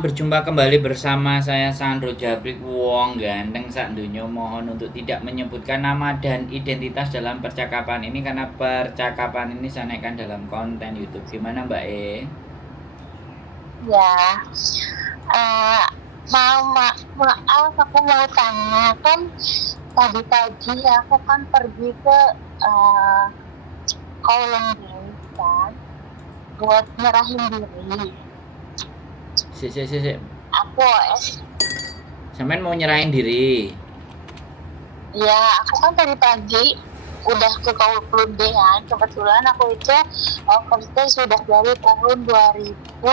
Berjumpa kembali bersama saya Sandro Jabrik Wong ganteng sak donya. Mohon untuk tidak menyebutkan nama dan identitas dalam percakapan ini karena percakapan ini saya naikkan dalam konten YouTube. Gimana Mbak E? Ya, maaf aku mau tanya kan tadi pagi aku kan pergi ke Kowloon kan buat nyerahin diri. Si. Aku Sampean mau nyerahin diri. ya aku kan tadi pagi udah ke Kowloon kan. Kebetulan aku itu kerja sudah dari tahun 2022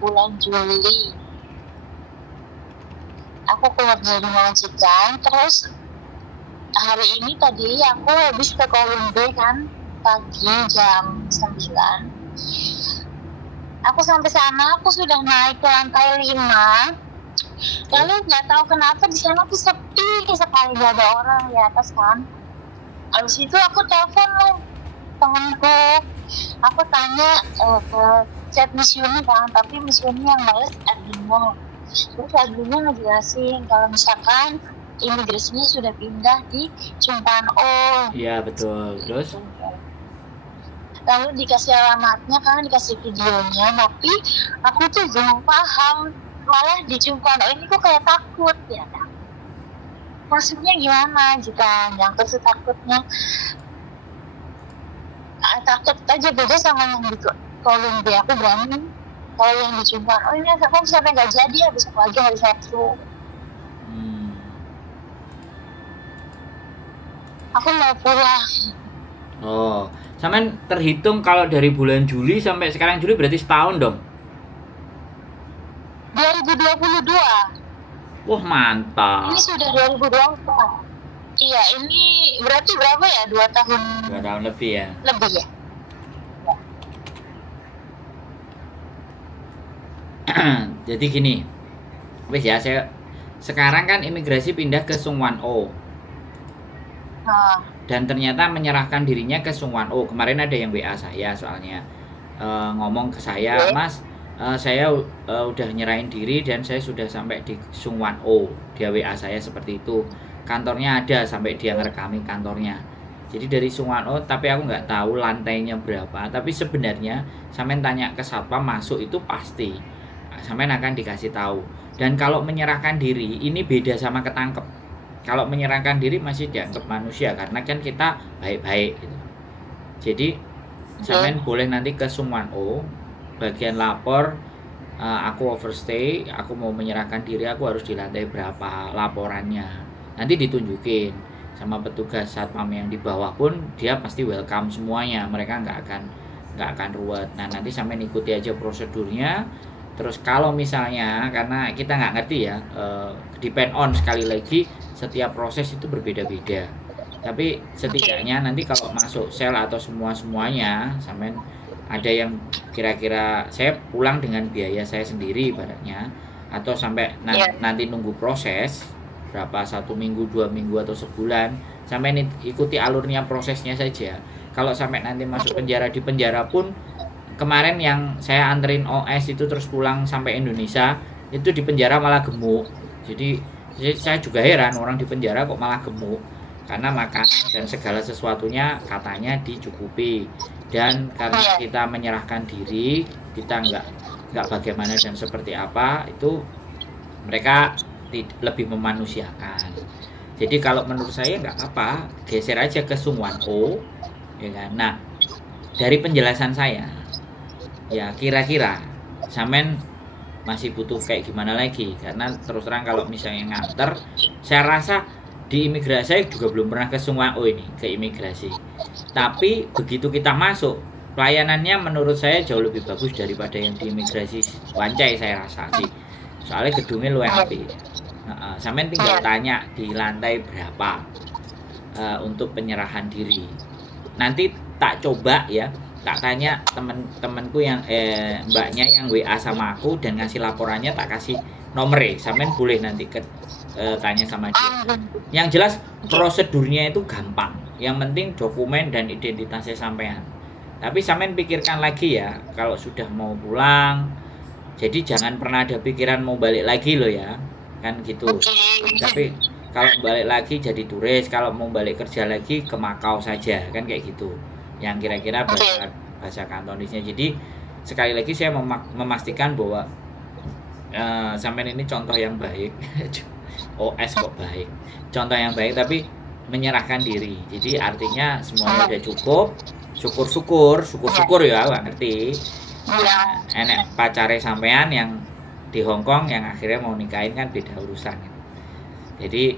bulan Juli. Aku keluar dari majikan, terus hari ini tadi aku habis ke Kowloon kan pagi jam 9. Aku sampai sana, aku sudah naik ke lantai 5. Lalu nggak tahu kenapa di sana tuh sepi sekali, gak ada orang di atas kan. Habis itu aku telepon loh temanku, aku tanya ke chat Miss Yuni kan, tapi Miss Yuni yang balas adminnya. Terus adminnya ngejelasin kalau misalkan imigrasinya sudah pindah di Chumpan O. Iya betul. Terus? Lalu dikasih alamatnya kan, dikasih videonya, tapi aku tuh belum paham. Malah di Chumpan O ini kok kayak takut ya. Maksudnya gimana jika yang terus takutnya? Takut aja beda sama yang di Kolombia, aku berani. Kalau yang di Chumpan O ini aku sampai nggak jadi ya, besok lagi hari Sabtu. Aku mau pulang. Oh, sampean terhitung kalau dari bulan Juli sampai sekarang Juli berarti setahun dong. 2022. Wah mantap. Ini sudah 2024. Iya, ini berarti berapa ya? 2 tahun. 2 tahun lebih ya. Lebih ya. Jadi gini, wes ya, saya sekarang kan imigrasi pindah ke Sungwan O. Dan ternyata menyerahkan dirinya ke Sungwan O. Kemarin ada yang WA saya soalnya ngomong ke saya, Mas, saya udah nyerahin diri dan saya sudah sampai di Sungwan O. Dia WA saya seperti itu. Kantornya ada, sampai dia ngerekami kantornya. Jadi dari Sungwan O, tapi aku nggak tahu lantainya berapa. Tapi sebenarnya sampean tanya ke satpam masuk itu pasti. Sampean akan dikasih tahu. Dan kalau menyerahkan diri ini beda sama ketangkep. Kalau menyerahkan diri masih dianggap manusia karena kan kita baik-baik gitu. Jadi sampean boleh nanti ke Sungwan O, bagian lapor, aku overstay, aku mau menyerahkan diri, aku harus di lantai berapa laporannya. Nanti ditunjukin sama petugas satpam yang di bawah pun dia pasti welcome semuanya, mereka nggak akan ruwet. Nah nanti sampean ikuti aja prosedurnya. Terus kalau misalnya karena kita nggak ngerti ya, depend on sekali lagi setiap proses itu berbeda-beda. Tapi setidaknya nanti kalau masuk sel atau semuanya sampean ada yang kira-kira saya pulang dengan biaya saya sendiri ibaratnya, atau sampai nanti nunggu proses berapa, 1 minggu, 2 minggu atau sebulan, sampai ikuti alurnya prosesnya saja. Kalau sampai nanti masuk penjara, di penjara pun kemarin yang saya anterin OS itu terus pulang sampai Indonesia itu di penjara malah gemuk. Jadi saya juga heran orang di penjara kok malah gemuk, karena makanan dan segala sesuatunya katanya dicukupi. Dan karena kita menyerahkan diri, kita nggak bagaimana dan seperti apa, itu mereka lebih memanusiakan. Jadi kalau menurut saya nggak apa-apa, geser aja ke Sungwan O, ya kan. Nah dari penjelasan saya, ya kira-kira sampean masih butuh kayak gimana lagi, karena terus terang kalau misalnya nganter, saya rasa di imigrasi saya juga belum pernah ke Sungwan O ini, ke imigrasi. Tapi begitu kita masuk, pelayanannya menurut saya jauh lebih bagus daripada yang di imigrasi Wancai, saya rasa sih. Soalnya gedungnya luwih apik. Sampean tinggal tanya di lantai berapa untuk penyerahan diri. Nanti tak coba ya, tak tanya temen-temenku yang mbaknya yang WA sama aku dan ngasih laporannya, tak kasih nomornya, sampean boleh nanti tanya sama dia. Yang jelas prosedurnya itu gampang, yang penting dokumen dan identitasnya sampean. Tapi sampean pikirkan lagi ya, kalau sudah mau pulang, Jadi jangan pernah ada pikiran mau balik lagi loh ya, kan gitu. Oke. Tapi kalau balik lagi jadi turis, kalau mau balik kerja lagi ke Makau saja, kan kayak gitu. Yang kira-kira Oke. bahasa Kantonisnya. Jadi sekali lagi saya memastikan bahwa sampean ini contoh yang baik. OS kok baik. Contoh yang baik tapi menyerahkan diri. Jadi artinya semuanya udah cukup. Syukur ya, nggak ngerti. Iya. Enek pacare sampean yang di Hong Kong yang akhirnya mau nikahin kan beda urusan. Jadi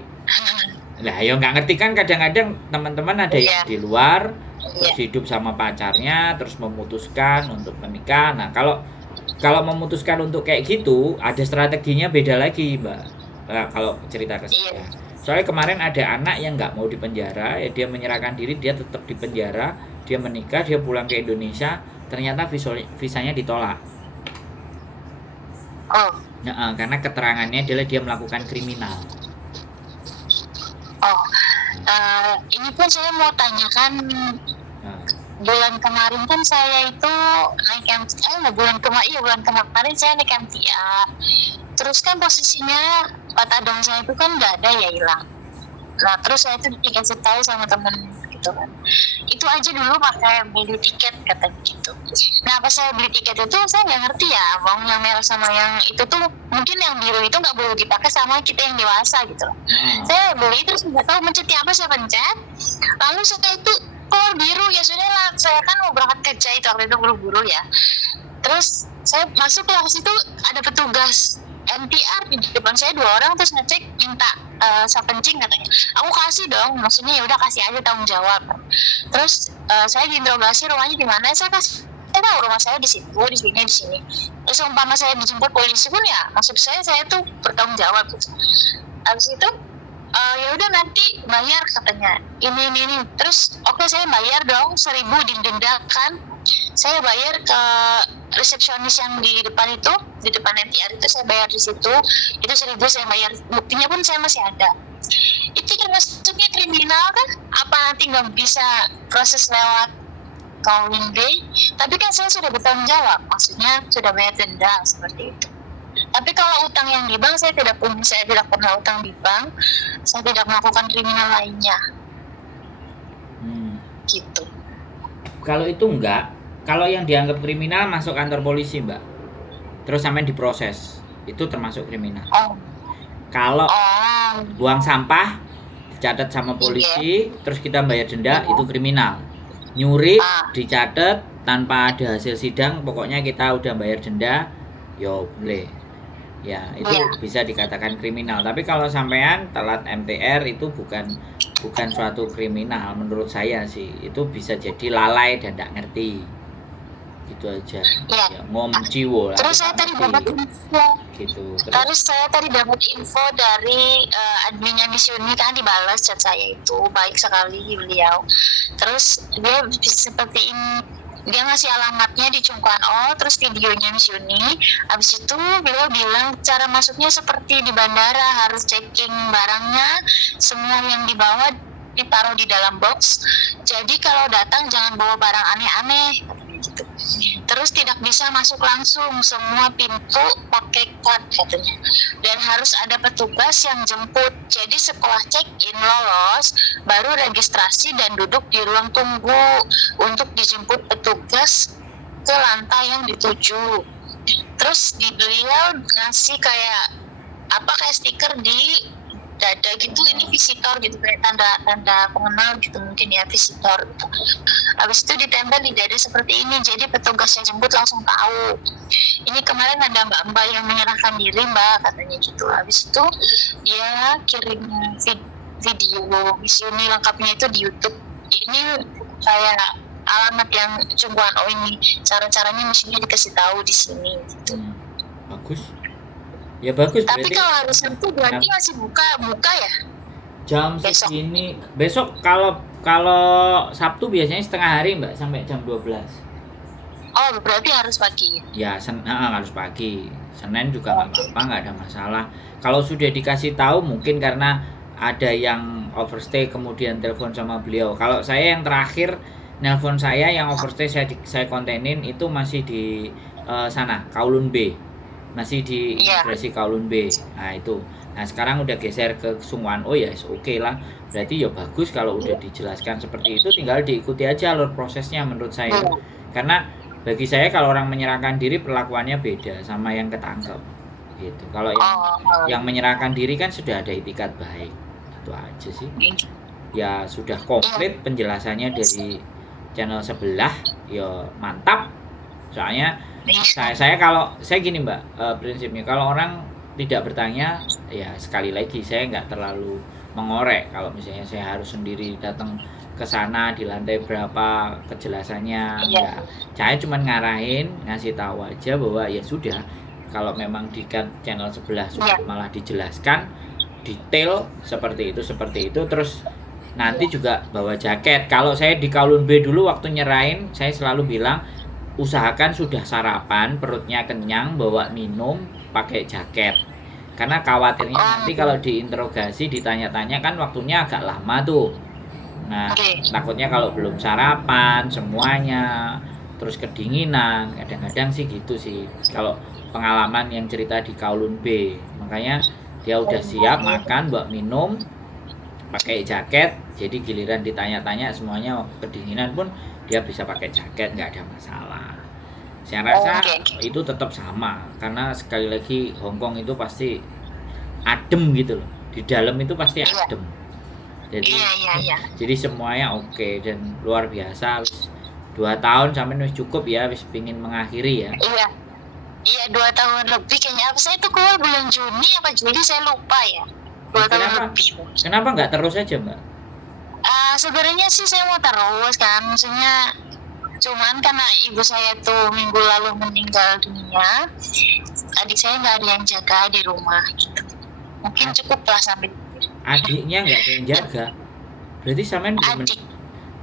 lah ya nggak ngerti kan, kadang-kadang teman-teman ada yang di luar terus hidup sama pacarnya terus memutuskan untuk menikah. Nah, kalau memutuskan untuk kayak gitu ada strateginya beda lagi, Mbak. Nah, kalau cerita ke saya. Soalnya kemarin ada anak yang nggak mau dipenjara, ya dia menyerahkan diri, dia tetap dipenjara, dia menikah, dia pulang ke Indonesia, ternyata visanya ditolak. Oh. Nah, karena keterangannya adalah dia melakukan kriminal. Oh, ini pun saya mau tanyakan. Bulan kemarin kan saya itu naik bulan kemarin saya naik MTR. Terus kan posisinya patadong saya itu kan nggak ada ya, hilang. Nah terus saya itu dikasih tahu sama temen gitu kan, itu aja dulu pakai beli tiket katanya gitu. Nah pas saya beli tiket itu saya nggak ngerti ya, mau yang merah sama yang itu tuh mungkin yang biru itu nggak boleh dipakai sama kita yang dewasa gitu. Saya beli terus nggak tahu mencetnya apa, saya pencet, lalu saya itu keluar biru, ya sudah lah, saya kan mau berangkat kerja itu waktu itu buru-buru ya. Terus saya masuk kelas itu ada petugas MTR di depan saya 2 orang, terus ngecek minta sapencing katanya. Aku kasih dong, maksudnya ya udah kasih aja, tanggung jawab. Terus saya diinterogasi rumahnya di mana, saya kasih tahu rumah saya di situ, di sini. Terus umpama saya dijemput polisi pun ya maksud saya tuh bertanggung jawab gitu. Habis itu ya udah nanti bayar katanya ini. Terus oke, saya bayar dong 1.000 didenda kan. Saya bayar ke resepsionis yang di depan itu, di depan NTR itu, saya bayar di situ. Itu 1.000 saya bayar, buktinya pun saya masih ada. Itu termasuknya kriminal kan? Apa nanti nggak bisa proses lewat calling day? Tapi kan saya sudah bertanggung jawab, maksudnya sudah bayar denda seperti itu. Tapi kalau utang yang di bank saya tidak pernah utang di bank, saya tidak melakukan kriminal lainnya. Gitu. Kalau itu enggak, kalau yang dianggap kriminal masuk kantor polisi, Mbak. Terus sampai diproses, itu termasuk kriminal. Kalau buang sampah dicatat sama polisi, terus kita bayar denda, itu kriminal. Nyuri dicatat tanpa ada hasil sidang, pokoknya kita udah bayar denda, yo boleh. Ya, itu bisa dikatakan kriminal. Tapi kalau sampean telat MTR itu bukan suatu kriminal menurut saya sih. Itu bisa jadi lalai dan tidak ngerti. Gitu aja. Ya, ngomciwo lah. Terus saya tadi dapat info. Gitu. Terus saya tadi dapat info dari adminnya Miss Yuni, kan dibalas chat saya itu, baik sekali beliau. Terus dia seperti ini, dia ngasih alamatnya di Chungkwan O, terus videonya Miss Yuni. Habis itu beliau bilang cara masuknya seperti di bandara, harus checking barangnya, semua yang dibawa ditaruh di dalam box. Jadi kalau datang jangan bawa barang aneh-aneh katanya gitu. Terus tidak bisa masuk langsung, semua pintu pakai card katanya. Dan harus ada petugas yang jemput. Jadi setelah check-in lolos, baru registrasi dan duduk di ruang tunggu untuk dijemput petugas ke lantai yang dituju. Terus beliau ngasih kayak stiker di dada gitu, ini visitor gitu, kayak tanda pengenal gitu mungkin ya, visitor gitu. Habis itu ditempel di dada seperti ini, jadi petugas yang jemput langsung tahu. Ini kemarin ada mbak-mbak yang menyerahkan diri mbak katanya gitu. Habis itu dia kirim video Miss Yuni lengkapnya itu di YouTube. Ini kayak alamat yang Chungkwan O ini, cara-caranya Miss Yuni dikasih tahu di sini gitu. Bagus. Ya bagus. Tapi kalau hari Sabtu berarti masih buka ya? Jam segini. Besok kalau Sabtu biasanya setengah hari Mbak, sampai jam 12. Oh berarti harus pagi. Ya harus pagi. Senin juga nggak apa-apa, nggak ada masalah. Kalau sudah dikasih tahu mungkin karena ada yang overstay kemudian telepon sama beliau. Kalau saya yang terakhir nelpon saya yang overstay saya kontenin itu masih di sana Kowloon B. masih di Iya. imigrasi Kowloon B. Nah itu. Nah sekarang udah geser ke Sungwan O ya oke lah. Berarti ya bagus kalau udah dijelaskan seperti itu, tinggal diikuti aja alur prosesnya menurut saya. Iya. Karena bagi saya kalau orang menyerahkan diri perlakuannya beda sama yang ketangkep gitu. Kalau yang menyerahkan diri kan sudah ada itikat baik. Itu aja sih. Ya sudah komplit penjelasannya dari channel sebelah, ya mantap. Soalnya saya kalau saya gini Mbak, prinsipnya kalau orang tidak bertanya, ya sekali lagi saya nggak terlalu mengorek. Kalau misalnya saya harus sendiri datang ke sana di lantai berapa kejelasannya, ya saya cuma ngarahin, ngasih tahu aja bahwa ya sudah, kalau memang di channel sebelah sudah malah dijelaskan detail seperti itu, terus nanti juga bawa jaket. Kalau saya di Kowloon B dulu waktu nyerahin, saya selalu bilang usahakan sudah sarapan, perutnya kenyang, bawa minum, pakai jaket. Karena khawatirnya nanti kalau diinterogasi, ditanya-tanya kan waktunya agak lama tuh. Nah, takutnya kalau belum sarapan semuanya, terus kedinginan, kadang-kadang sih gitu sih. Kalau pengalaman yang cerita di Kowloon B, makanya dia udah siap makan, bawa minum, pakai jaket, jadi giliran ditanya-tanya semuanya kedinginan pun dia bisa pakai jaket, nggak ada masalah. Saya rasa itu tetap sama, karena sekali lagi Hongkong itu pasti adem gitu loh, di dalam itu pasti adem. Jadi semuanya oke dan luar biasa. 2 tahun sampai wis cukup ya, wis pingin mengakhiri ya. Iya 2 tahun lebih kayaknya. Apa saya tuh keluar bulan Juni apa Juli saya lupa ya. 2 tahun lebih. Kenapa nggak terus aja Mbak? Sebenarnya sih saya mau terus kan, maksudnya cuman karena ibu saya tuh minggu lalu meninggal dunia, adik saya nggak ada yang jaga di rumah gitu. Mungkin cukup lah sampai. Adiknya nggak ada yang jaga, berarti sampean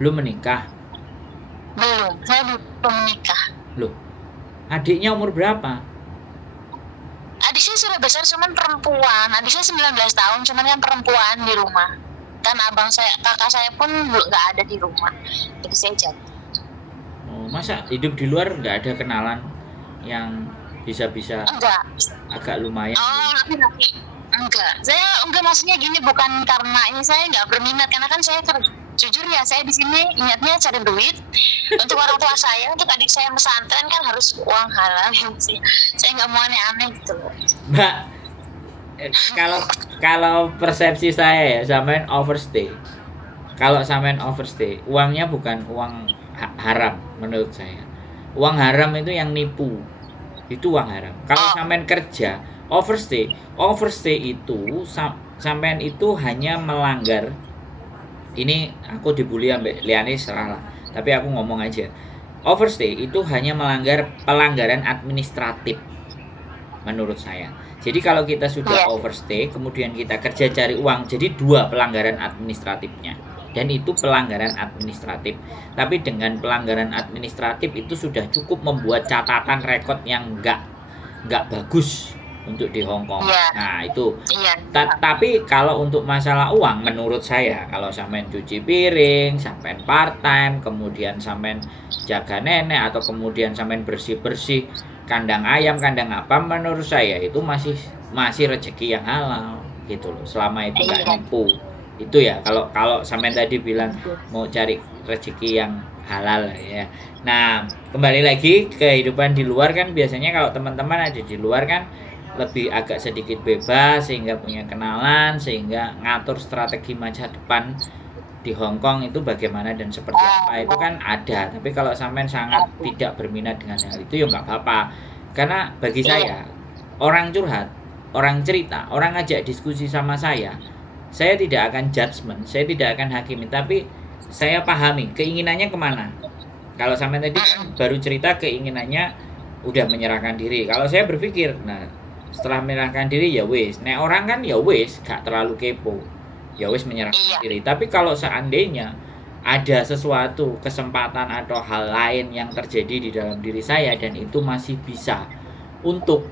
belum menikah? Belum, saya belum menikah. Loh, adiknya umur berapa? Adik saya sudah besar, cuman perempuan. Adik saya 19 tahun, cuman kan perempuan di rumah. Kan abang saya, kakak saya pun nggak ada di rumah, jadi saya jaga. Oh, masa hidup di luar nggak ada kenalan yang bisa-bisa agak lumayan? Tapi enggak. Saya enggak, maksudnya gini, bukan karena ini saya nggak berminat, karena kan saya jujur ya, saya di sini niatnya cari duit untuk orang tua saya, untuk adik saya pesantren kan harus uang halal ya sih. Saya nggak mau aneh-aneh gitu loh. Mbak, kalau persepsi saya ya, sampean overstay. Kalau sampean overstay, uangnya bukan uang haram menurut saya. Uang haram itu yang nipu, itu uang haram. Kalau sampean kerja overstay itu sampean itu hanya melanggar, ini aku dibully ambek liane salah, tapi aku ngomong aja, overstay itu hanya melanggar pelanggaran administratif menurut saya. Jadi kalau kita sudah overstay kemudian kita kerja cari uang, jadi 2 pelanggaran administratifnya, dan itu pelanggaran administratif. Tapi dengan pelanggaran administratif itu sudah cukup membuat catatan rekod yang nggak bagus untuk di Hongkong. Nah itu. Tapi kalau untuk masalah uang, menurut saya kalau sampean cuci piring, sampean part time, kemudian sampean jaga nenek, atau kemudian sampean bersih kandang ayam, kandang apa, menurut saya itu masih rezeki yang halal gitu loh. Selama itu nggak nipu. Itu ya kalau sampean tadi bilang mau cari rezeki yang halal ya. Nah kembali lagi, kehidupan di luar kan biasanya kalau teman-teman ada di luar kan lebih agak sedikit bebas, sehingga punya kenalan, sehingga ngatur strategi masa depan di Hongkong itu bagaimana dan seperti apa itu kan ada. Tapi kalau sampean sangat tidak berminat dengan hal itu ya nggak apa-apa, karena bagi saya orang curhat, orang cerita, orang ngajak diskusi sama saya tidak akan judgement, saya tidak akan hakimi, tapi saya pahami keinginannya kemana. Kalau sampean tadi baru cerita keinginannya udah menyerahkan diri, kalau saya berpikir, nah setelah menyerahkan diri ya wis, nek orang kan ya wis gak terlalu kepo, ya wis menyerahkan diri. Tapi kalau seandainya ada sesuatu kesempatan atau hal lain yang terjadi di dalam diri saya dan itu masih bisa untuk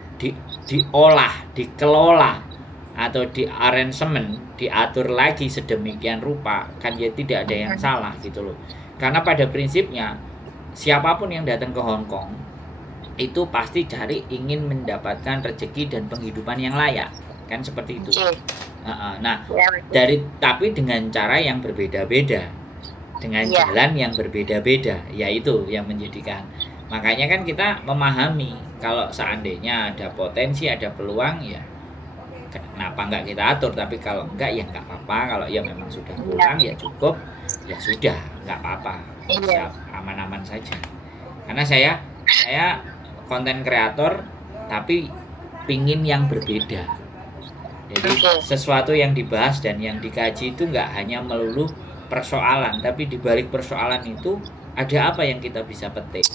diolah, dikelola, atau di arrangement, diatur lagi sedemikian rupa, kan ya tidak ada yang salah gitu loh. Karena pada prinsipnya siapapun yang datang ke Hongkong itu pasti cari ingin mendapatkan rezeki dan penghidupan yang layak, kan seperti itu. Oke. Nah, Ya, betul. tapi dengan cara yang berbeda-beda, dengan Iya. jalan yang berbeda-beda, yaitu yang menjadikan. Makanya kan kita memahami kalau seandainya ada potensi, ada peluang, ya kenapa nggak kita atur, tapi kalau enggak ya nggak apa-apa, kalau ya memang sudah kurang ya cukup, ya sudah nggak apa-apa, Iya. siap, aman-aman saja. Karena saya konten kreator tapi pingin yang berbeda. Jadi Oke. sesuatu yang dibahas dan yang dikaji itu nggak hanya melulu persoalan, tapi di balik persoalan itu ada apa yang kita bisa petik,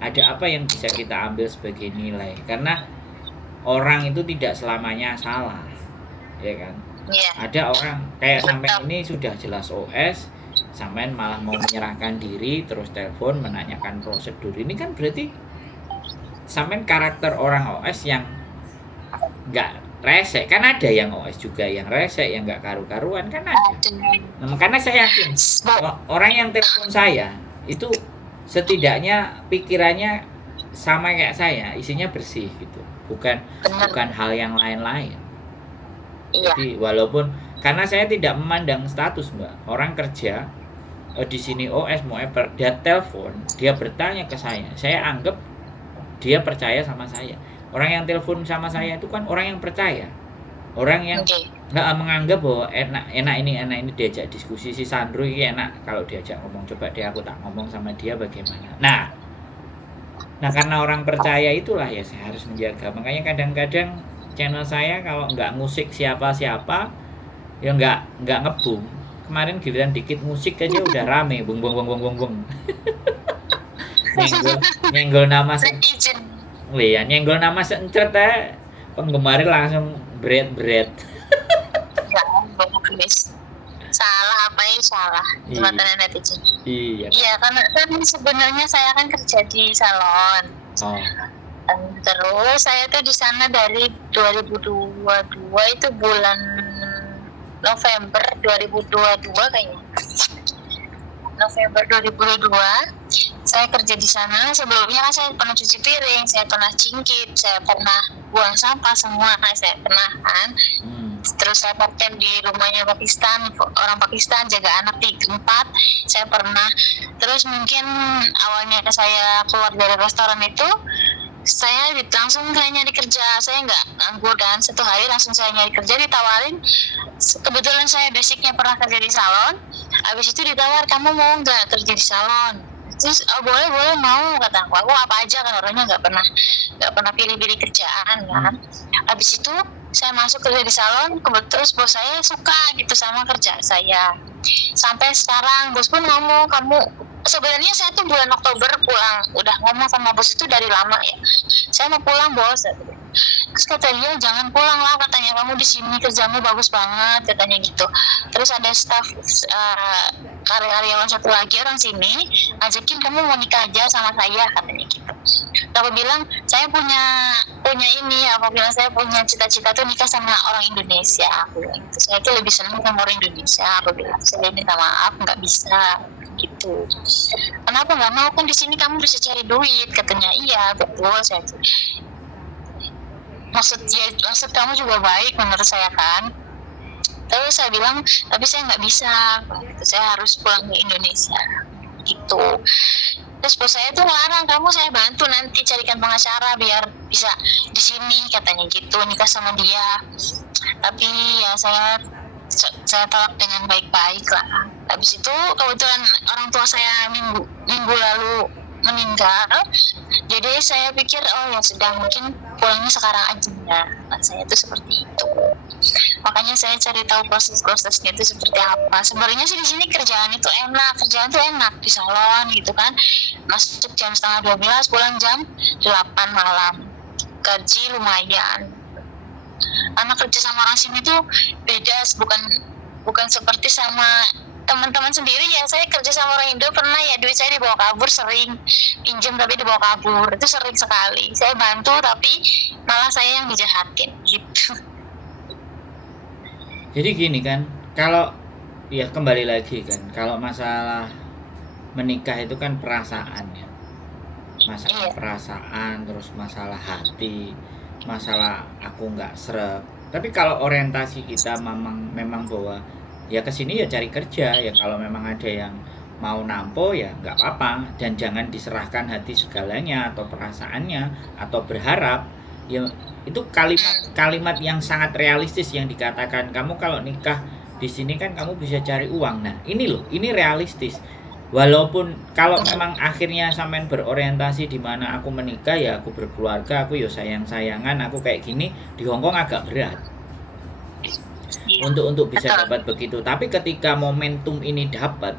ada apa yang bisa kita ambil sebagai nilai. Karena orang itu tidak selamanya salah, ya kan? Iya. Ada orang kayak Betul. sampean ini sudah jelas OS, sampean malah mau menyerahkan diri, terus telepon menanyakan prosedur. Ini kan berarti sampean karakter orang OS yang nggak rese. Kan ada yang OS juga yang rese, yang nggak karu-karuan, kan ada. Nah, karena saya yakin orang yang telepon saya itu setidaknya pikirannya sama kayak saya, isinya bersih gitu, bukan hal yang lain-lain. Iya. Jadi walaupun karena saya tidak memandang status, Mbak, orang kerja di sini OS mau dia telepon, dia bertanya ke saya anggap dia percaya sama saya. Orang yang telepon sama saya itu kan orang yang percaya, orang yang nggak menganggap bahwa enak ini diajak diskusi. Si Sandro ini enak kalau diajak ngomong, coba deh aku tak ngomong sama dia bagaimana. Nah karena orang percaya itulah ya saya harus menjaga. Makanya kadang-kadang channel saya kalau nggak musik siapa-siapa ya nggak ngebum. Kemarin giliran dikit musik aja udah rame, bung. nyenggol nama nyenggol nama seencret penggemar langsung berat. Salah apa ya salah jembatan netizen. Iya karena kan sebenarnya saya kan kerja di salon. Terus saya tuh di sana dari 2022 itu bulan November 2022 kayaknya. November 2022 saya kerja di sana. Sebelumnya kan saya pernah cuci piring, saya pernah cingkit, saya pernah buang sampah semua, saya pernah kan. Terus saya part time di rumahnya orang Pakistan, jaga anak di tempat saya pernah. Terus mungkin awalnya saya keluar dari restoran itu saya langsung kayak nyari kerja, saya nggak nganggur kan, 1 hari langsung saya nyari kerja, ditawarin. Kebetulan saya basicnya pernah kerja di salon, habis itu ditawar kamu mau nggak kerja di salon. Terus boleh mau kata aku apa aja kan orangnya nggak pernah pilih-pilih kerjaan kan. Habis itu saya masuk kerja di salon, kebetulan bos saya suka gitu sama kerja saya. Sampai sekarang bos pun ngomong kamu, sebenarnya saya tuh bulan Oktober pulang, udah ngomong sama bos itu dari lama ya, saya mau pulang bos. Terus kata dia jangan pulang lah, katanya kamu di sini kerjamu bagus banget katanya gitu. Terus ada staff karyawan satu lagi orang sini ngajakin kamu mau nikah aja sama saya katanya gitu. Aku bilang saya punya ini, aku bilang saya punya cita-cita tuh nikah sama orang Indonesia. Aku bilang gitu. Saya tuh lebih senang sama orang Indonesia. Aku bilang saya minta maaf nggak bisa gitu. Kenapa nggak mau, kan di sini kamu bisa cari duit katanya. Iya betul, saya tuh maksud kamu juga baik menurut saya kan. Terus saya bilang tapi saya nggak bisa, saya harus pulang ke Indonesia gitu. Terus bos saya tuh ngelarang, kamu saya bantu nanti carikan pengacara biar bisa di sini katanya gitu, nikah sama dia. Tapi ya saya tolak dengan baik-baik lah. Habis itu kebetulan orang tua saya minggu lalu meninggal, jadi saya pikir ya sudah, mungkin pulangnya sekarang aja ya. Nah, saya tuh seperti itu. Makanya saya cari tahu proses-prosesnya itu seperti apa. Sebenarnya sih di sini kerjaan tuh enak di salon gitu kan. Masuk jam 11:30, pulang jam 8 malam. Gaji lumayan. Anak kerja sama orang sini tuh beda, bukan seperti sama teman-teman sendiri ya. Saya kerja sama orang Indo pernah ya, duit saya dibawa kabur, sering pinjam tapi dibawa kabur, itu sering sekali. Saya bantu tapi malah saya yang dijahatin gitu. Jadi gini kan, kalau ya kembali lagi kan, kalau masalah menikah itu kan perasaan ya. masalah perasaan, terus masalah hati, masalah aku nggak sreg. Tapi kalau orientasi kita memang bahwa ya kesini ya cari kerja, ya kalau memang ada yang mau nampo ya nggak apa-apa, dan jangan diserahkan hati segalanya atau perasaannya atau berharap. Ya itu kalimat yang sangat realistis yang dikatakan, kamu kalau nikah di sini kan kamu bisa cari uang. Nah ini loh, ini realistis. Walaupun kalau memang akhirnya sampean berorientasi di mana aku menikah ya aku berkeluarga, aku ya sayang-sayangan, aku kayak gini, di Hongkong agak berat untuk bisa dapat begitu. Tapi ketika momentum ini dapat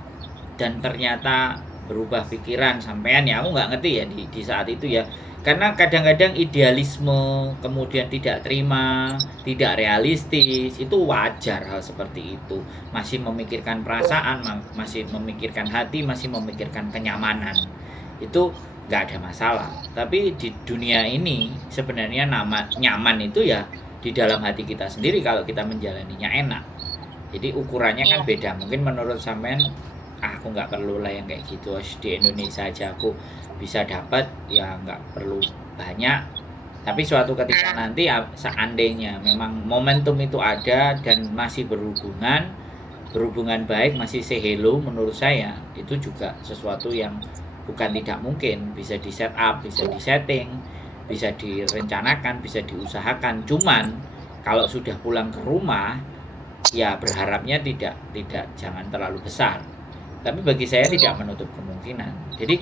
dan ternyata berubah pikiran sampean, ya aku nggak ngerti ya di saat itu ya, karena kadang-kadang idealisme kemudian tidak terima, tidak realistis, itu wajar hal seperti itu. Masih memikirkan perasaan, masih memikirkan hati, masih memikirkan kenyamanan, itu nggak ada masalah. Tapi di dunia ini sebenarnya nyaman itu ya di dalam hati kita sendiri kalau kita menjalaninya enak. Jadi ukurannya kan beda. Mungkin menurut sampean aku nggak perlu lah yang kayak gitu, di Indonesia aja aku bisa dapat, ya nggak perlu banyak. Tapi suatu ketika nanti seandainya memang momentum itu ada dan masih berhubungan baik, masih say hello, menurut saya itu juga sesuatu yang bukan tidak mungkin, bisa di set up, bisa di setting, bisa direncanakan, bisa diusahakan. Cuman kalau sudah pulang ke rumah ya berharapnya tidak jangan terlalu besar. Tapi bagi saya tidak menutup kemungkinan. Jadi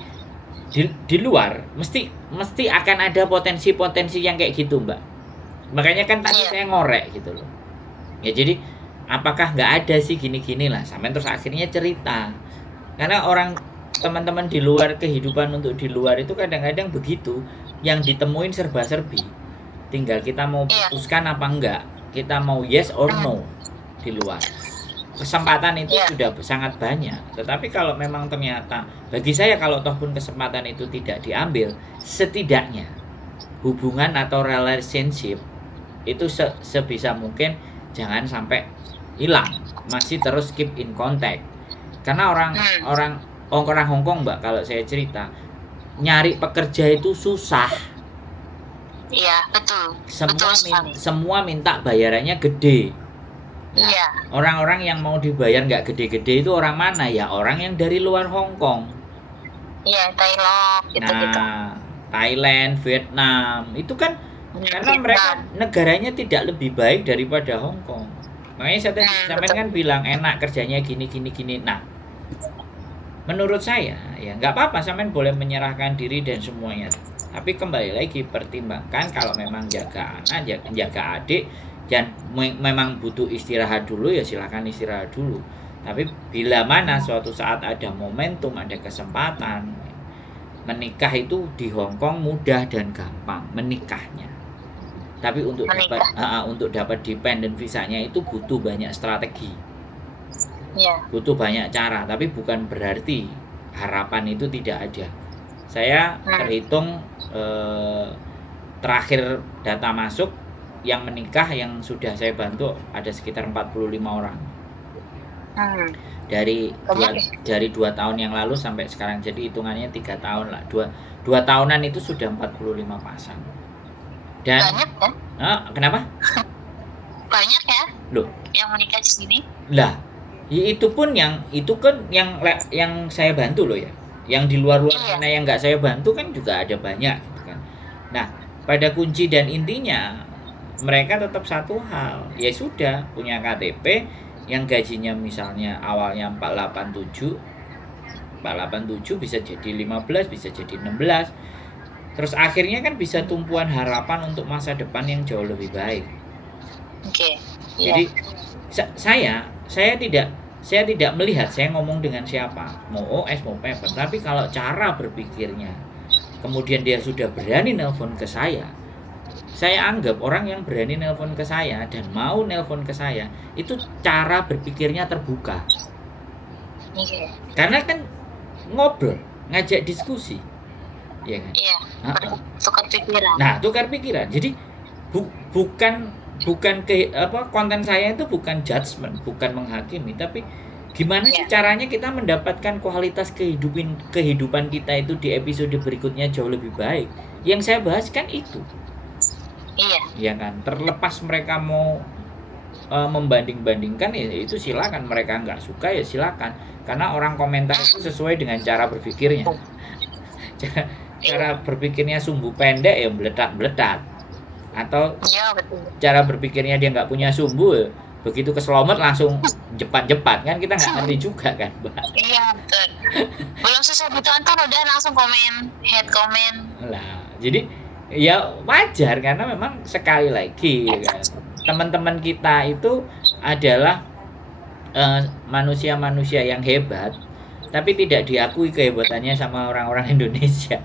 di luar mesti akan ada potensi-potensi yang kayak gitu, Mbak. Makanya kan tadi saya ngorek gitu loh. Ya jadi apakah nggak ada sih gini-gini lah, sampai terus akhirnya cerita. Karena orang teman-teman di luar, kehidupan untuk di luar itu kadang-kadang begitu, yang ditemuin serba-serbi. Tinggal kita mau putuskan apa enggak, kita mau yes or no di luar. Kesempatan itu sudah sangat banyak, tetapi kalau memang ternyata bagi saya kalau toh pun kesempatan itu tidak diambil, setidaknya hubungan atau relationship itu sebisa mungkin jangan sampai hilang, masih terus keep in contact. Karena orang Hongkong, Mbak, kalau saya cerita, nyari pekerja itu susah. Iya, betul. Semua minta bayarannya gede. Nah, orang-orang yang mau dibayar nggak gede-gede itu orang mana? Ya orang yang dari luar Hongkong. Iya, Thailand gitu-gitu. Nah, Thailand, Vietnam, itu kan karena mereka negaranya tidak lebih baik daripada Hongkong. Makanya saya kan bilang enak kerjanya gini. Nah, menurut saya ya nggak apa-apa, sampean boleh menyerahkan diri dan semuanya. Tapi kembali lagi pertimbangkan kalau memang jaga anak, jaga adik, dan memang butuh istirahat dulu ya silakan istirahat dulu. Tapi bila mana suatu saat ada momentum, ada kesempatan, menikah itu di Hongkong mudah dan gampang menikahnya. Tapi untuk dapat dependent visanya itu butuh banyak strategi. Butuh banyak cara, tapi bukan berarti harapan itu tidak ada. Saya terhitung terakhir data masuk yang menikah yang sudah saya bantu ada sekitar 45 orang. Dari 2 tahun yang lalu sampai sekarang, jadi hitungannya 3 tahun lah. 2 tahunan itu sudah 45 pasang. Dan banyak ya? Kenapa? Banyak ya? Loh, yang menikah di sini? Lah, itu kan yang saya bantu loh ya. Yang di luar sana yang nggak saya bantu kan juga ada banyak gitu kan. Nah, pada kunci dan intinya mereka tetap satu hal, ya sudah punya KTP yang gajinya misalnya awalnya 487 bisa jadi 15, bisa jadi 16. Terus akhirnya kan bisa tumpuan harapan untuk masa depan yang jauh lebih baik. Jadi saya tidak melihat saya ngomong dengan siapa, mau OS mau PEPEN, tapi kalau cara berpikirnya kemudian dia sudah berani nelpon ke saya anggap orang yang berani nelpon ke saya dan mau nelpon ke saya itu cara berpikirnya terbuka. Karena kan ngobrol, ngajak diskusi, ya kan? Iya. Tukar pikiran. Nah, tukar pikiran. Jadi bukan konten saya itu bukan judgement, bukan menghakimi, tapi Gimana sih caranya kita mendapatkan kualitas kehidupan kita itu di episode berikutnya jauh lebih baik? Yang saya bahas kan itu. Iya. Ya kan, terlepas mereka mau membanding-bandingkan ya itu silakan, mereka nggak suka ya silakan, karena orang komentar itu sesuai dengan cara berpikirnya. Cara berpikirnya sumbu pendek ya meledak-meledak, atau Iya, betul. cara berpikirnya dia nggak punya sumbu ya, begitu keselomet langsung jepat-jepat kan, kita nggak ngerti juga kan, Mbak. Iya, betul. Belum selesai ditonton udah langsung komen, head comment. Lah, jadi ya wajar karena memang sekali lagi kan, teman-teman kita itu adalah manusia-manusia yang hebat, tapi tidak diakui kehebatannya sama orang-orang Indonesia.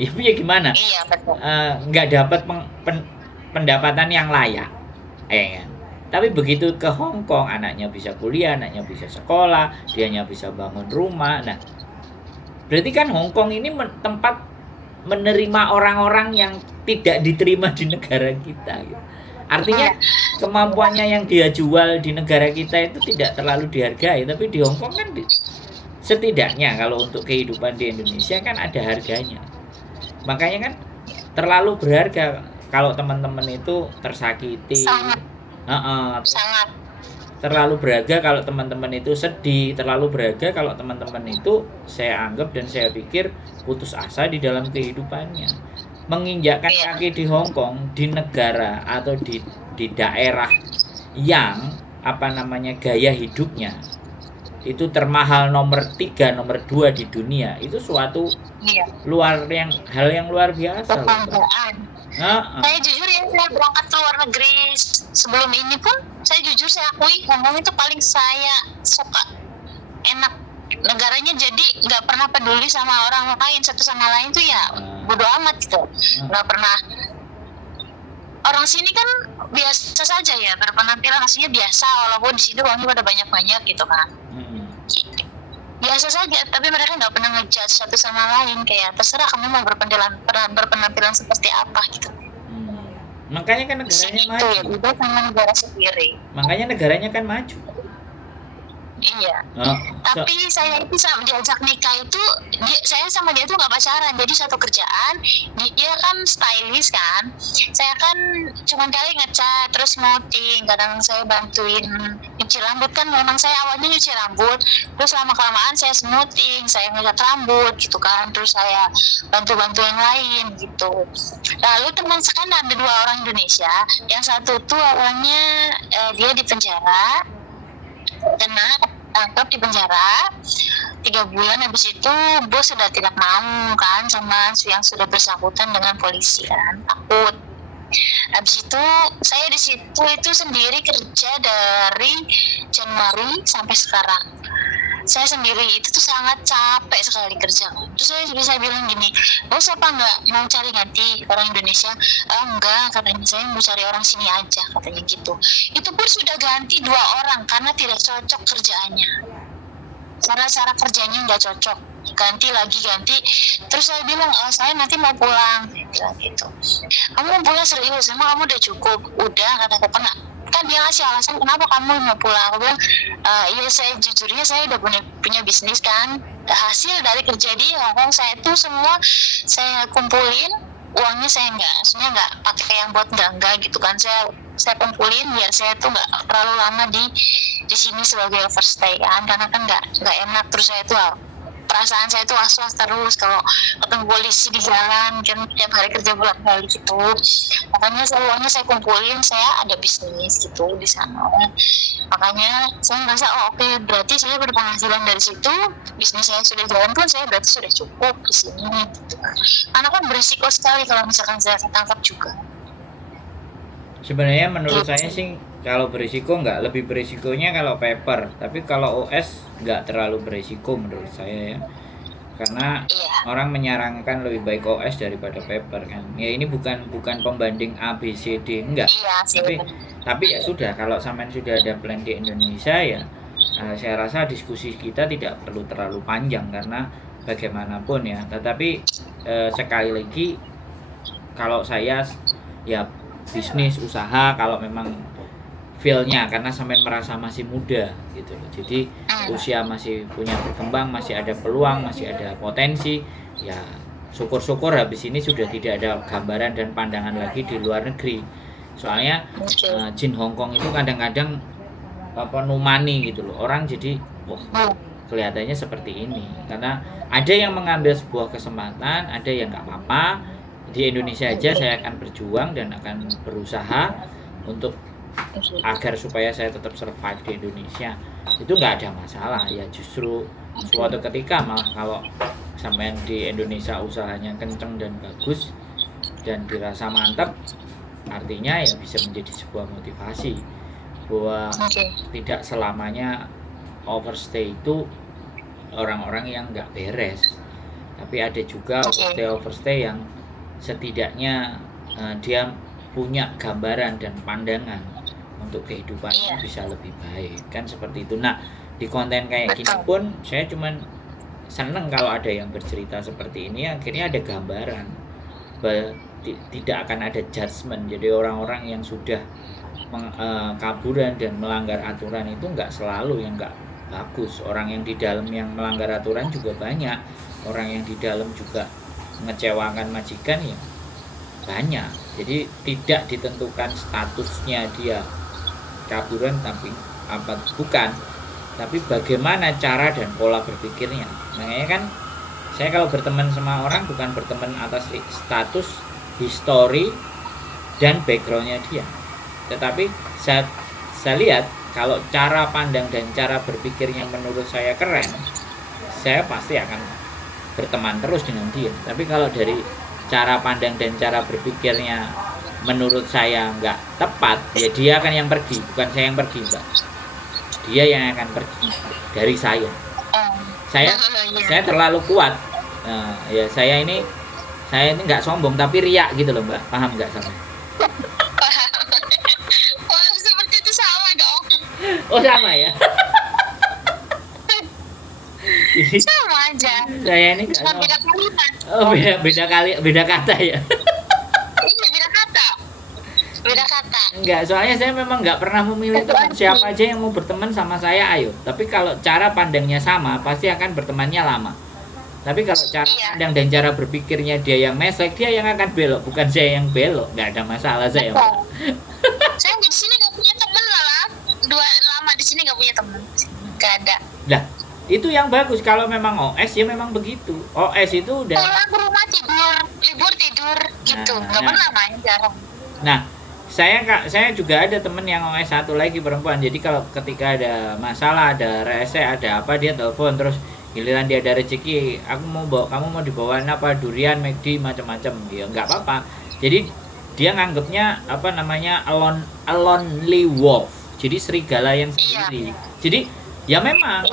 Ya gimana? Iya, betul. Nggak dapat pendapatan yang layak, kan? Tapi begitu ke Hong Kong, anaknya bisa kuliah, anaknya bisa sekolah, dianya bisa bangun rumah. Nah, berarti kan Hong Kong ini tempat menerima orang-orang yang tidak diterima di negara kita gitu. Artinya kemampuannya yang dia jual di negara kita itu tidak terlalu dihargai, tapi di Hong Kong kan setidaknya kalau untuk kehidupan di Indonesia kan ada harganya. Makanya kan terlalu berharga kalau teman-teman itu tersakiti. Sangat. Sangat. Terlalu berharga kalau teman-teman itu sedih, terlalu berharga kalau teman-teman itu saya anggap dan saya pikir putus asa di dalam kehidupannya. Menginjakkan kaki di Hong Kong, di negara atau di daerah yang gaya hidupnya itu termahal nomor 3, nomor 2 di dunia, itu suatu hal yang luar biasa. Saya jujur ya, saya berangkat ke luar negeri sebelum ini pun saya jujur saya akui Hong Kong itu paling saya suka, enak negaranya, jadi nggak pernah peduli sama orang lain, satu sama lain tuh ya bodo amat gitu, nggak pernah. Orang sini kan biasa saja ya berpenampilan, maksudnya biasa walaupun di sini orangnya pada banyak gitu kan. Biasa saja, tapi mereka nggak pernah ngejudge satu sama lain, kayak terserah kamu mau berpenampilan seperti apa gitu. Makanya kan negaranya maju. Ya, beda sama negara sendiri. Makanya negaranya kan maju. Iya. Tapi saya itu sama diajak nikah itu, saya sama dia tuh nggak pacaran. Jadi satu kerjaan, dia kan stylist kan. Saya kan cuma kali ngecat, terus smoothing. Kadang saya bantuin nyuci rambut kan. Memang saya awalnya nyuci rambut, terus lama kelamaan saya smoothing, saya ngecat rambut gitu kan. Terus saya bantu yang lain gitu. Lalu teman saya kan ada 2 orang Indonesia. Yang satu tuh awalnya dia di penjara, kena tangkap di penjara 3 bulan. Habis itu bos sudah tidak mau kan sama yang sudah bersangkutan dengan polisi kan, takut. Habis itu saya di situ itu sendiri kerja dari Januari sampai sekarang. Saya sendiri itu tuh sangat capek sekali kerja. Terus saya bisa bilang gini, bos apa nggak mau cari ganti orang Indonesia? Enggak, katanya saya mau cari orang sini aja, katanya gitu. Itu pun sudah ganti 2 orang karena tidak cocok kerjaannya. Cara kerjanya nggak cocok, ganti. Terus saya bilang, saya nanti mau pulang, saya bilang gitu. Kamu mau pulang serius? Emang kamu udah cukup? Udah, kataku kan dia ngasih alasan kenapa kamu mau pulang. Aku bilang, iya saya jujurnya saya udah punya bisnis kan. Hasil dari kerja di Hong Kong saya tuh semua saya kumpulin, uangnya saya nggak pakai yang buat enggak gitu kan. Saya kumpulin biar saya tuh nggak terlalu lama di sini sebagai overstay kan, karena kan nggak enak. Terus saya tuh perasaan saya tuh was-was terus kalau ketemu polisi di jalan kan, tiap hari kerja bolak-balik gitu. Makanya uangnya saya kumpulin, saya ada bisnis gitu di sana. Makanya saya merasa oke, berarti saya berpenghasilan dari situ, bisnis saya sudah jalan pun saya berarti sudah cukup di sini gitu. Karena kan berisiko sekali kalau misalkan saya ketangkap juga. Sebenarnya menurut saya sih kalau berisiko nggak, lebih berisikonya kalau paper, tapi kalau OS nggak terlalu berisiko menurut saya ya, karena orang menyarankan lebih baik OS daripada paper kan. Ya ini bukan pembanding A B C D, enggak, tapi ya sudah, kalau sampean sudah ada plan di Indonesia ya, saya rasa diskusi kita tidak perlu terlalu panjang karena bagaimanapun ya. Tetapi sekali lagi, kalau saya ya bisnis usaha, kalau memang feel-nya karena sampean merasa masih muda gitu loh. Jadi usia masih punya berkembang, masih ada peluang, masih ada potensi. Ya syukur-syukur habis ini sudah tidak ada gambaran dan pandangan lagi di luar negeri. Soalnya jin Hongkong itu kadang-kadang numani gitu loh. Orang jadi kelihatannya seperti ini karena ada yang mengambil sebuah kesempatan, ada yang nggak apa-apa. Di Indonesia aja saya akan berjuang dan akan berusaha untuk agar supaya saya tetap survive di Indonesia. Itu nggak ada masalah ya, justru suatu ketika malah kalau sampean di Indonesia usahanya kenceng dan bagus dan dirasa mantap, artinya ya bisa menjadi sebuah motivasi bahwa tidak selamanya overstay itu orang-orang yang nggak beres, tapi ada juga overstay yang setidaknya dia punya gambaran dan pandangan untuk kehidupannya bisa lebih baik, kan seperti itu. Nah di konten kayak gini pun saya cuman seneng kalau ada yang bercerita seperti ini, akhirnya ada gambaran bahwa tidak akan ada judgement. Jadi orang-orang yang sudah kaburan dan melanggar aturan itu nggak selalu yang nggak bagus. Orang yang di dalam yang melanggar aturan juga banyak. Orang yang di dalam juga mengecewakan majikan ya banyak. Jadi tidak ditentukan statusnya dia kaburan tapi apa bukan, tapi bagaimana cara dan pola berpikirnya. Makanya kan saya kalau berteman sama orang bukan berteman atas status, histori dan backgroundnya dia, tetapi saya lihat kalau cara pandang dan cara berpikirnya menurut saya keren, saya pasti akan berteman terus dengan dia. Tapi kalau dari cara pandang dan cara berpikirnya menurut saya nggak tepat, ya dia akan yang pergi, bukan saya yang pergi, Mbak. Dia yang akan pergi dari saya. Saya terlalu kuat. Ya saya ini nggak sombong tapi riak gitu loh, Mbak. Paham nggak sama? Wah, seperti itu sama dong. Oh sama ya. Sama aja. Saya ini nggak Cuma beda kalimat. Oh beda kata ya. Iya, beda kata. Enggak, soalnya saya memang nggak pernah memilih teman. Siapa aja yang mau berteman sama saya, ayo. Tapi kalau cara pandangnya sama, pasti akan bertemannya lama. Tapi kalau cara pandang dan cara berpikirnya dia yang mesek, dia yang akan belok, bukan saya yang belok. Nggak ada masalah saya, Mbak. Saya di sini nggak punya teman lah. Lama di sini nggak punya teman. Nggak ada. Lah, itu yang bagus. Kalau memang OS ya memang begitu. OS itu udah pulang ke rumah tidur, libur tidur gitu. Nggak pernah main, jarang. Nah, saya juga ada temen yang OS satu lagi perempuan. Jadi kalau ketika ada masalah, ada rese, ada apa, dia telepon terus giliran dia ada rezeki, kamu mau dibawain apa, durian, McD, macam-macam. Ya nggak apa-apa. Jadi dia nganggapnya apa namanya a lonely wolf. Jadi serigala yang sendiri. Jadi ya memang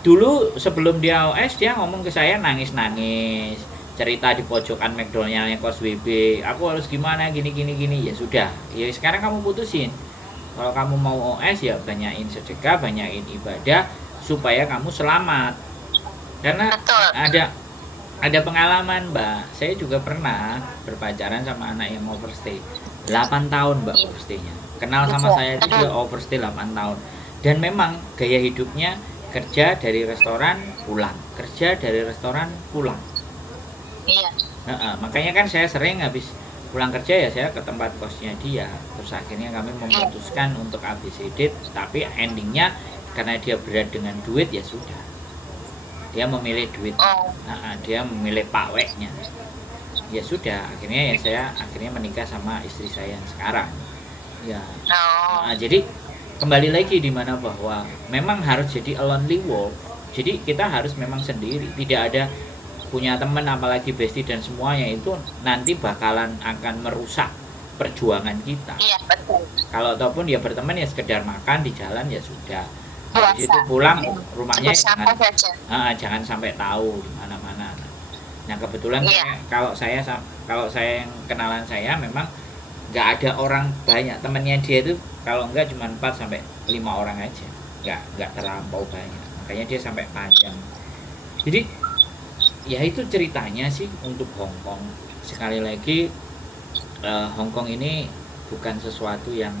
dulu sebelum dia OS dia ngomong ke saya nangis-nangis, cerita di pojokan McDonald-nya kos WB, aku harus gimana gini ya sudah, ya sekarang kamu putusin. Kalau kamu mau OS ya banyakin sedekah, banyakin ibadah supaya kamu selamat. Karena ada pengalaman, Mbak. Saya juga pernah berpacaran sama anak yang overstay 8 tahun, Mbak, overstay-nya. Kenal sama saya juga overstay 8 tahun. Dan memang gaya hidupnya kerja dari restoran pulang, kerja dari restoran pulang. Iya. Makanya kan saya sering habis pulang kerja ya saya ke tempat kosnya dia. Terus akhirnya kami memutuskan untuk ABCD, tapi endingnya karena dia berat dengan duit ya sudah. Dia memilih duit. Dia memilih paweknya. Ya sudah, akhirnya ya saya menikah sama istri saya yang sekarang. Ya. Jadi kembali lagi di mana bahwa memang harus jadi a lonely wolf. Jadi kita harus memang sendiri, tidak ada punya teman apalagi bestie dan semuanya itu nanti bakalan akan merusak perjuangan kita. Iya, betul. Kalau ataupun dia berteman ya sekedar makan di jalan ya sudah. Habis itu pulang rumahnya jangan sampai tahu di mana-mana. Nah, kebetulan kalau saya yang kenalan saya memang nggak ada orang banyak, temannya dia itu kalau enggak cuma 4 sampai 5 orang aja, nggak terlampau banyak, makanya dia sampai panjang. Jadi ya itu ceritanya sih untuk Hongkong. Sekali lagi Hongkong ini bukan sesuatu yang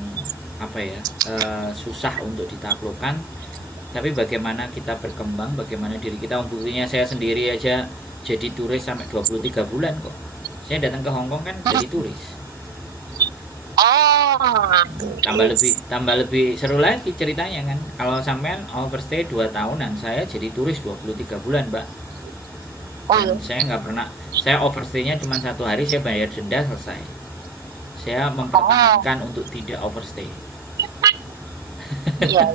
susah untuk ditaklukkan. Tapi bagaimana kita berkembang, bagaimana diri kita, buktinya saya sendiri aja jadi turis sampai 23 bulan kok. Saya datang ke Hong Kong kan jadi turis. Tambah lebih seru lagi ceritanya kan. Kalau sampean overstay 2 tahunan, saya jadi turis 23 bulan, Mbak. Dan saya nggak pernah, saya overstay-nya cuma 1 hari, saya bayar denda, selesai. Saya mempertahankan untuk tidak overstay. Iya.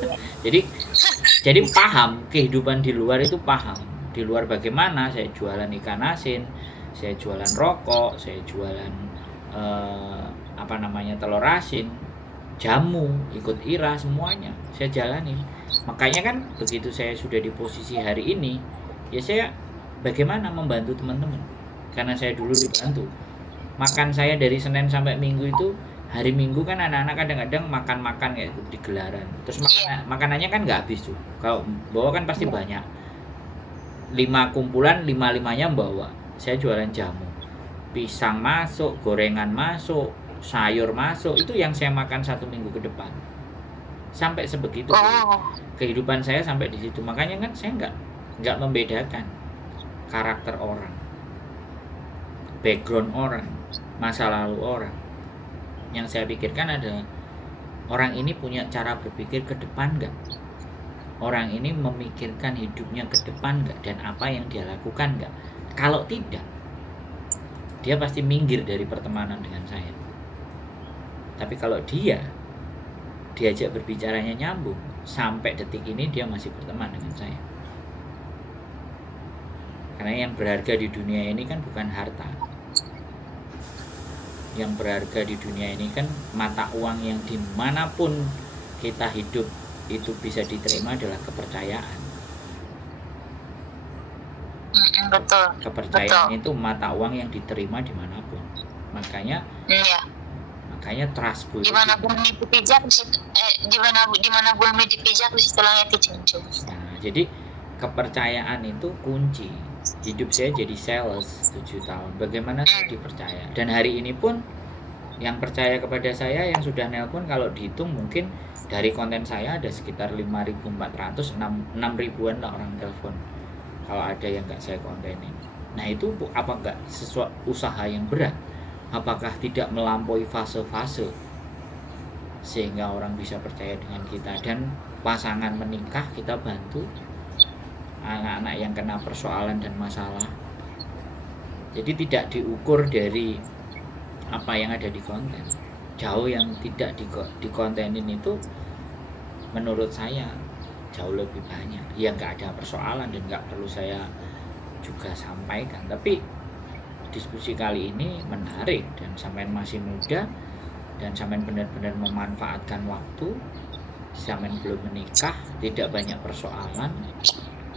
Jadi paham kehidupan di luar itu, paham di luar bagaimana. Saya jualan ikan asin, saya jualan rokok, saya jualan telur asin, jamu, ikut IRA, semuanya saya jalani. Makanya kan begitu saya sudah di posisi hari ini, ya saya bagaimana membantu teman-teman, karena saya dulu dibantu. Makan saya dari Senin sampai Minggu itu, hari Minggu kan anak-anak kadang-kadang makan kayak di gelaran, terus makanannya kan nggak habis tuh. Kalau bawa kan pasti banyak, 5 kumpulan, 5-5-nya bawa. Saya jualan jamu, pisang masuk, gorengan masuk, sayur masuk, itu yang saya makan 1 minggu ke depan. Sampai sebegitu kehidupan saya sampai di situ. Makanya kan saya nggak membedakan karakter orang, background orang, masa lalu orang. Yang saya pikirkan adalah orang ini punya cara berpikir ke depan nggak? Orang ini memikirkan hidupnya ke depan nggak, dan apa yang dia lakukan nggak? Kalau tidak, dia pasti minggir dari pertemanan dengan saya. Tapi kalau dia diajak berbicaranya nyambung, sampai detik ini dia masih berteman dengan saya. Karena yang berharga di dunia ini kan bukan harta. Yang berharga di dunia ini kan mata uang yang dimanapun kita hidup itu bisa diterima adalah kepercayaan. Betul. Kepercayaan itu mata uang yang diterima dimanapun. Makanya trust bulu. Dimana bumi dipijak di situ, dimana bumi dipijak di situ langit dijunjung. Nah, jadi kepercayaan itu kunci. Hidup saya jadi sales 7 tahun. Bagaimana saya dipercaya? Dan hari ini pun yang percaya kepada saya, yang sudah nelpon, kalau dihitung mungkin dari konten saya ada sekitar 5.400, 6.000-an lah orang telepon. Kalau ada yang nggak saya kontenin. Nah itu apa nggak sesuatu usaha yang berat? Apakah tidak melampaui fase-fase sehingga orang bisa percaya dengan kita? Dan pasangan menikah kita bantu, anak-anak yang kena persoalan dan masalah. Jadi tidak diukur dari apa yang ada di konten. Jauh yang tidak dikontenin itu menurut saya jauh lebih banyak. Ya nggak ada persoalan dan nggak perlu saya juga sampaikan. Tapi diskusi kali ini menarik, dan sampean masih muda, dan sampean benar-benar memanfaatkan waktu. Sampean belum menikah, tidak banyak persoalan,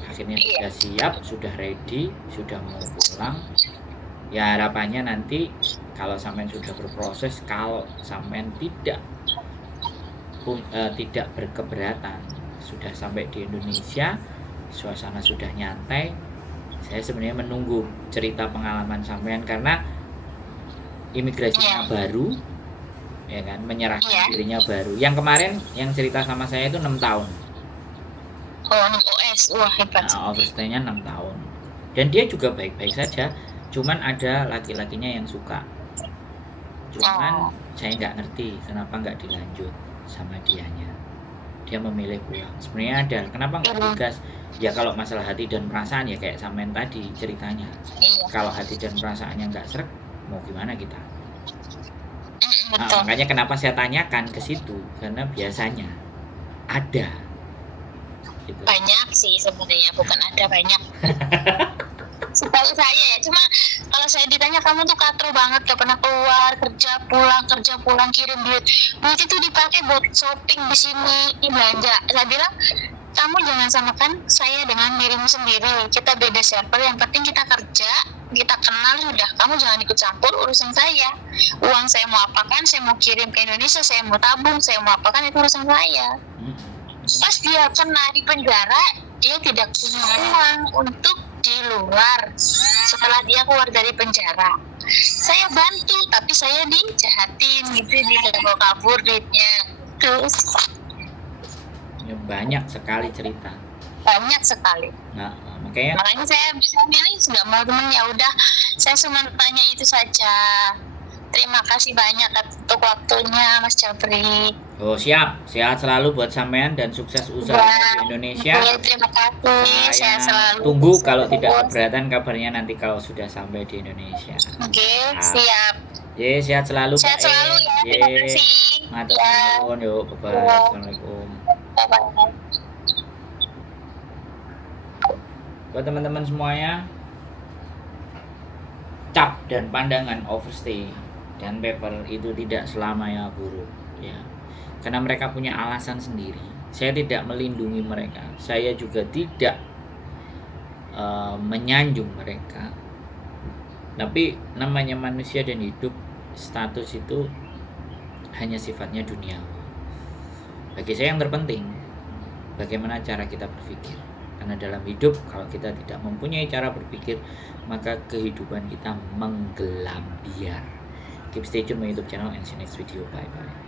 akhirnya sudah siap, sudah ready, sudah mau pulang. Ya harapannya nanti kalau sampean sudah berproses, kalau sampean tidak berkeberatan, sudah sampai di Indonesia, suasana sudah nyantai, saya sebenarnya menunggu cerita pengalaman sampean, karena imigrasinya baru, ya kan, menyerahkan dirinya baru. Yang kemarin yang cerita sama saya itu 6 tahun. OS, wah hebat. Nah, overstay-nya 6 tahun. Dan dia juga baik-baik saja, cuman ada laki-lakinya yang suka. Cuman saya nggak ngerti kenapa nggak dilanjut sama dianya. Dia memilih pulang. Sebenarnya ada, kenapa nggak digas? Ya kalau masalah hati dan perasaan, ya kayak sampean tadi ceritanya. Kalau hati dan perasaannya nggak srek, mau gimana kita? Nah, makanya kenapa saya tanyakan ke situ, karena biasanya ada. Gitu. Banyak sih sebenarnya, bukan ada, banyak. Setahu saya ya, cuma kalau saya ditanya, kamu tuh katro banget, gak pernah keluar, kerja pulang, kirim duit itu dipakai buat shopping di sini, belanja. Saya bilang, kamu jangan samakan saya dengan dirimu sendiri, kita beda server, yang penting kita kerja, kita kenal sudah. Kamu jangan ikut campur urusan saya. Uang saya mau apakan, saya mau kirim ke Indonesia, saya mau tabung, saya mau apakan, itu urusan saya. Pas dia kena di penjara, dia tidak punya uang untuk di luar. Setelah dia keluar dari penjara, saya bantu, tapi saya dijahatin gitu, dia bawa kabur duitnya. putus. Ya, banyak sekali cerita. Banyak sekali. Nah, makanya Makanya saya bisa milih nggak mau temen, ya udah saya cuma tanya itu saja. Terima kasih banyak untuk waktunya Mas Jabri. oh siap, sehat selalu buat sampean dan sukses usaha di Indonesia. Ya, terima kasih. Saya selalu tunggu kalau tidak keberatan kabarnya nanti kalau sudah sampai di Indonesia. Oke, siap. Ye, sehat selalu. Sehat Mbak selalu ya. Terima kasih. Matur Ya. nuwun, yuk, bye-bye. Assalamualaikum. Bye-bye. Buat teman-teman semuanya, cap dan pandangan overstay dan paper itu tidak selamanya buruk ya, karena mereka punya alasan sendiri. Saya tidak melindungi mereka, saya juga tidak menyanjung mereka, tapi namanya manusia dan hidup, status itu hanya sifatnya dunia. Bagi saya yang terpenting bagaimana cara kita berpikir, karena dalam hidup kalau kita tidak mempunyai cara berpikir maka kehidupan kita menggelambiar. Keep stay tune my YouTube channel and see you next video. Bye bye.